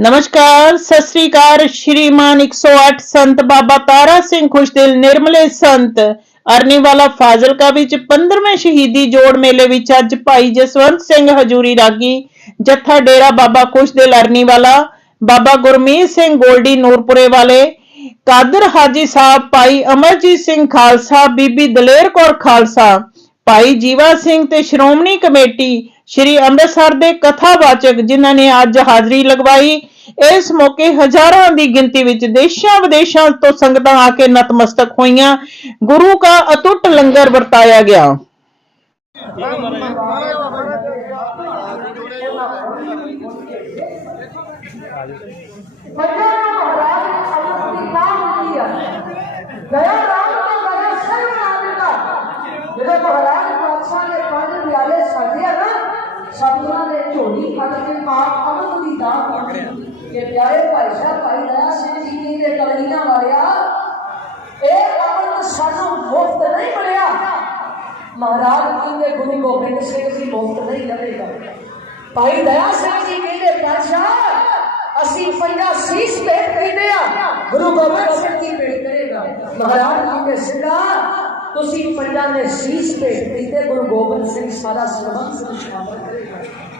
ਨਮਸਕਾਰ, ਸਤਿ ਸ੍ਰੀ ਅਕਾਲ ਸ਼੍ਰੀਮਾਨ 108 ਸੰਤ ਬਾਬਾ ਤਾਰਾ ਸਿੰਘ ਖੁਸ਼ਦਿਲ ਨਿਰਮਲੇ ਸੰਤ। ਅਰਨੀਵਾਲਾ ਫਾਜ਼ਿਲਕਾ ਵਿੱਚ 15ਵੇਂ ਸ਼ਹੀਦੀ ਜੋੜ ਮੇਲੇ ਵਿੱਚ ਅੱਜ ਭਾਈ ਜਸਵੰਤ ਸਿੰਘ ਹਜੂਰੀ ਰਾਗੀ, ਜੱਥਾ ਡੇਰਾ ਬਾਬਾ ਖੁਸ਼ਦਿਲ ਅਰਨੀਵਾਲਾ, ਬਾਬਾ ਗੁਰਮੀਤ ਸਿੰਘ ਗੋਲਡੀ ਨੂਰਪੁਰੇ ਵਾਲੇ, ਕਾਦਰ ਹਾਜੀ ਸਾਹਿਬ, ਭਾਈ ਅਮਰਜੀਤ ਸਿੰਘ ਖਾਲਸਾ, ਬੀਬੀ ਦਲੇਰ ਕੌਰ ਖਾਲਸਾ, ਭਾਈ ਜੀਵਾ ਸਿੰਘ ਤੇ ਸ਼੍ਰੋਮਣੀ ਕਮੇਟੀ ਸ਼੍ਰੀ ਅੰਮ੍ਰਿਤਸਰ ਦੇ ਕਥਾਵਾਚਕ ਜਿਨ੍ਹਾਂ ਨੇ ਅੱਜ ਹਾਜ਼ਰੀ ਲਗਵਾਈ, ਇਸ ਮੌਕੇ ਹਜ਼ਾਰਾਂ ਦੀ ਗਿਣਤੀ ਵਿੱਚ ਦੇਸ਼ਾਂ ਵਿਦੇਸ਼ਾਂ ਤੋਂ ਸੰਗਤਾਂ ਆ ਕੇ ਨਤਮਸਤਕ ਹੋਈਆਂ, ਗੁਰੂ ਦਾ ਅਟੁੱਟ ਲੰਗਰ ਵਰਤਾਇਆ ਗਿਆ। ਦਇਆ پاک عمل دی دا کہ پیارے بھائی صاحب بھائی دیا سنگھ جی نے کلینہ ماریا اے عمل سانو مفت نہیں ملیا مہاراج جی نے گنی گوبند سنگھ جی مفت نہیں لگے گا بھائی دیا سنگھ جی نے بادشاہ اسی پہلا سیس پیٹ کہی دیا گرو گوبند سنگھ جی پیٹ کرے گا مہاراج جی نے سنگا تسی پہلا نے سیس پیٹ کہی دے گرو گوبند سنگھ سارا سلمان سے شامل کرے گا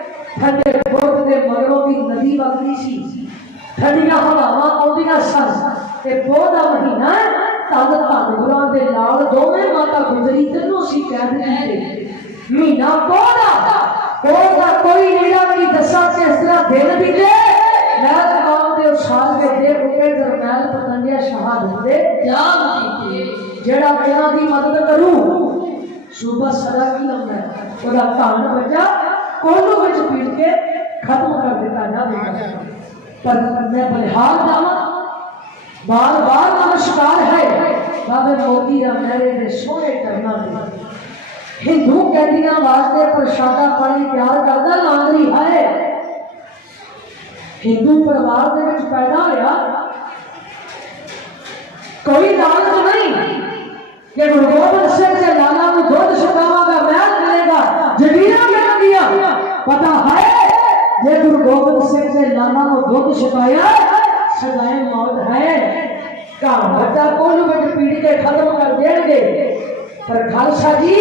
ٹھنڈے بت دے مگروں دی ندی وگدی سی ٹھنڈیاں ہواواں آدیاں سن تے پو دا مہینہ تن تنگراں دے لال دو میں ماتا گزری تینوں سی کہہ دتی مہینہ پو بودا پو کوئی نیڑا کی دسا سے اس طرح دین بھی دے میں تمام دے اس سال دے دے روپے درمیان پتنگیا شہادت دے جا مہینہ جڑا میرا دی مدد کروں صوبہ صدا کی لمحہ ہے اور تان بچا کولوں میں چپیٹ کے ختم کر دیتا نہ دیتا پر میں بلحال دعوا بار بار نمشکار ہے بابے موتی یا میرے نے سونے کرنا دیتا ہندو کہندیاں واسطے پرشادہ پانی پیار کردا لانگری ہے ہندو پروار دے وچ پیدا ہویا کوئی دان تو نہیں کہ گرو گوبند سنگھ سے لالا نو دودھ شکا پتا ہے یہ گروہ گوبند سنگھ نے لانا کو دھد شکایا سزائے موت ہے کہا بڑا کون بٹ پیڑی کے ختم کر دیں گے پر خالصہ جی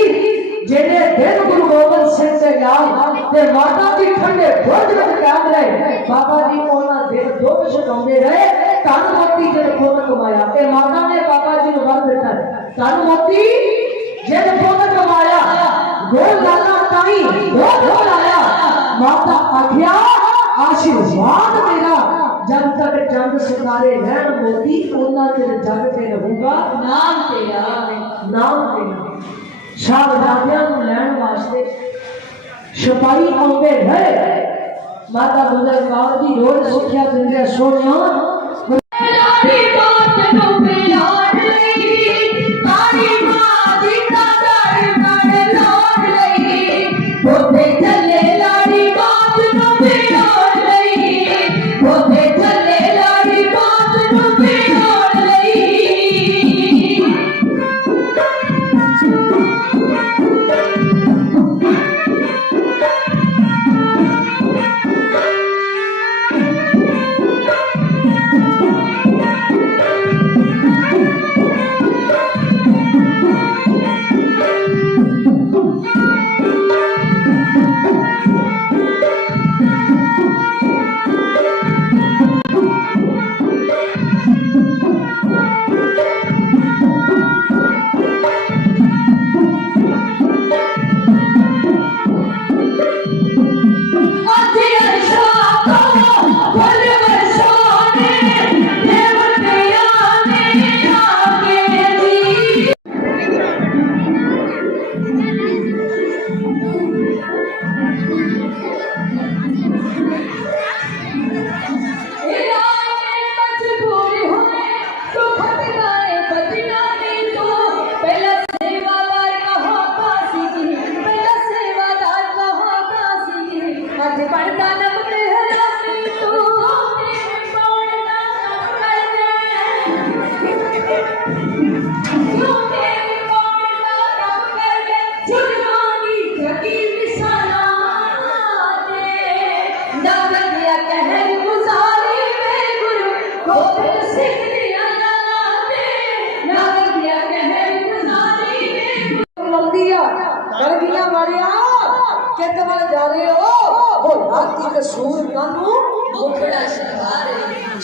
جنہیں دن گروہ گوبند سنگھ سے یاد کہ ماتا جی کھنڈے دھد وچ کام رہے بابا جی اونا دن دھد گے رہے تان موتی جنہیں کو کمایا کہ ماتا نے بابا جی نے ور دیتا ہے تن موتی جن کو کمایا گول لالا آئی وہ بلایا ماتا آخیا آشیرواد میرا جب تک چند ستارے ہیں موتی اونا چر جگ تے رہوں گا نام تیرا نام تیرا شاہزادیاں نو لین واسطے شپائی آندے رہے ماتا بندہ کاؤ دی روز سکھیا دندے سونیا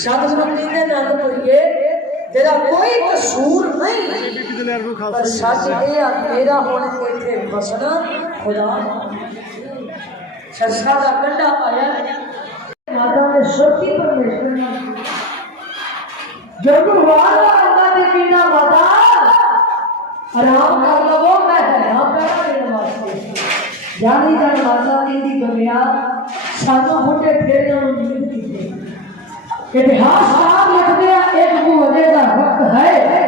شاہ سمتی نے نند پڑیے تیرا کوئی قصور نہیں۔ پر سچ یہ میرا ہونے کو تھے بسنا خدا۔ شاہد شاہد اکنڈا پایا۔ ماتا نے سوچی پرمیشن جب والا اللہ نے پینا ماتا حرام کرنا وہ میں حرام ہاں پیرا میرا ماسٹر جانی جان ماتا دی بنیاد سانوٹے پھیرنے اٹھاس کام ہیں ایک موہدے کا وقت ہے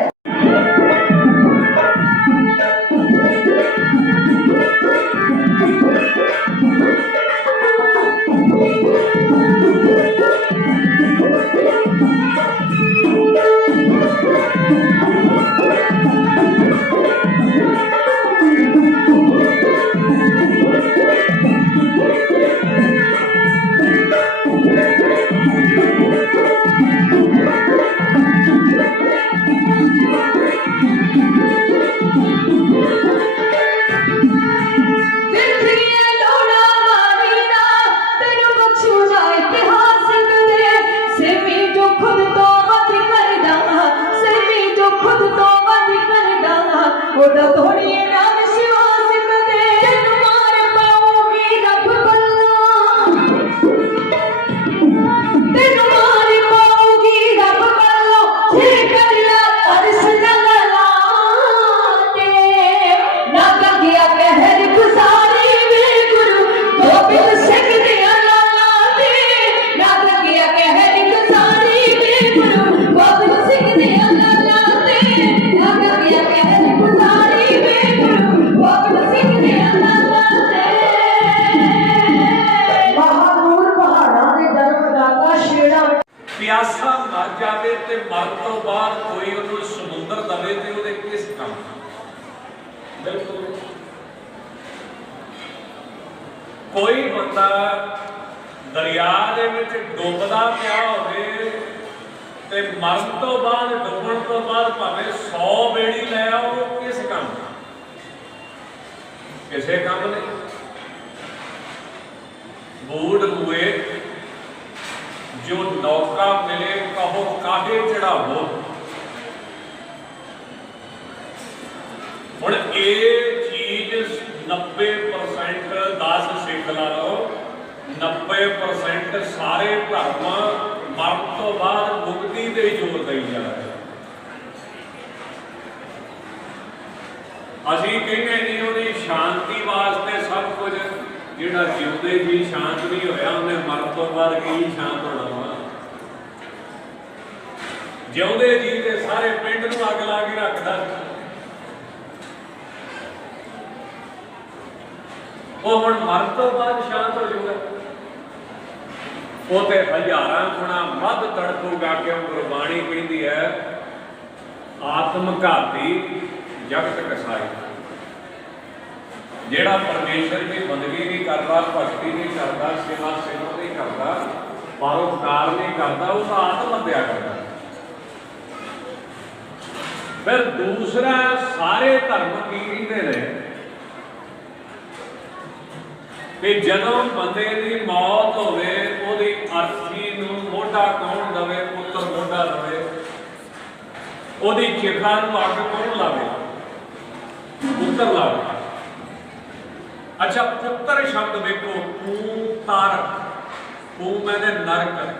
ਕੋਈ ਬੰਦਾ ਦਰਿਆ ਦੇ ਵਿੱਚ ਡੁੱਬਦਾ ਪਿਆ ਹੋਵੇ ਤੇ ਮਰਨ ਤੋਂ ਬਾਅਦ, ਡੁੱਬਣ ਤੋਂ ਬਾਅਦ ਭਾਵੇਂ 100 ਬੇੜੀ ਲੈ ਆਓ ਕਿਸ ਕੰਮ ਕਿਸੇ ਕੰਮ ਨਹੀਂ ਬੂੜ ਹੋਏ ਜੋ ਨੌਕਾ ਮਿਲੇ, ਕਹੋ ਕਾਹੇ ਚੜਾਵੋ? ਹੁਣ ਇਹ ਚੀਜ਼ 90% 10 ਸਿੱਖ ਲਾ ਲਓ 90% ਸਾਰੇ ਧਰਮ ਮਰਨ ਤੋਂ ਬਾਅਦ ਮੁਕਤੀ ਤੇ ਜ਼ੋਰ ਦੇਈ ਜਾ ਰਹੇ ਅਸੀਂ ਕਹਿੰਦੇ ਨਹੀਂ ਉਹਦੀ ਸ਼ਾਂਤੀ ਵਾਸਤੇ ਸਭ ਕੁਝ, ਜਿਹੜਾ ਜਿਉਂਦੇ ਜੀ ਸ਼ਾਂਤ ਨਹੀਂ ਹੋਇਆ, ਉਹਨੇ ਮਰਨ ਤੋਂ ਬਾਅਦ ਕੀ ਸ਼ਾਂਤ ਹੋਣਾ ਵਾ? ਜਿਉਂਦੇ ਜੀ ਤੇ ਸਾਰੇ ਪਿੰਡ ਨੂੰ ਅੱਗ ਲਾ ਕੇ ਰੱਖਦਾ ਉਹ ਹੁਣ ਮਰਨ ਤੋਂ ਬਾਅਦ ਸ਼ਾਂਤ ਹੋ ਜਾਊਗਾ। ਉਹ ਤੇ ਹਜ਼ਾਰਾਂ ਗੁਣਾ ਵੱਧ ਤੜਪੂਗਾ ਕਿਉਂ ਗੁਰਬਾਣੀ ਕਹਿੰਦੀ ਹੈ, ਆਤਮ ਘਾਤੀ ਜਗਤ ਕਸਾਈ। ਜਿਹੜਾ ਪਰਮੇਸ਼ਰ ਦੀ ਬੰਦਗੀ ਨਹੀਂ ਕਰਦਾ, ਭਗਤੀ ਨਹੀਂ ਕਰਦਾ, ਸੇਵਾ ਸੇਵਾ ਨਹੀਂ ਕਰਦਾ ਪਰਉਪਕਾਰ ਨਹੀਂ ਕਰਦਾ, ਉਹ ਤਾਂ ਆਤਮ ਹੱਤਿਆ ਕਰਦਾ। ਫਿਰ ਦੂਸਰਾ, ਸਾਰੇ ਧਰਮ ਕੀ ਕਹਿੰਦੇ ਨੇ? ਕਿ ਜਦੋਂ ਬੰਦੇ ਦੀ ਮੌਤ ਹੋਵੇ, ਉਹਦੀ ਅਰਥੀ ਨੂੰ ਮੋਢਾ ਕੌਣ ਦਵੇ, ਪੁੱਤਰ ਮੋਢਾ ਦਵੇ? ਉਹਦੀ ਚਿਖਾ ਨੂੰ ਅੱਗ ਕੌਣ ਲਾਵੇ? ਪੁੱਤਰ ਲਾਵੇ। ਅੱਛਾ, ਪੁੱਤਰ ਸ਼ਬਦ ਵੇਖੋ ਪੂਤਰ ਪੂ ਮੈਨੇ ਨਰਕ।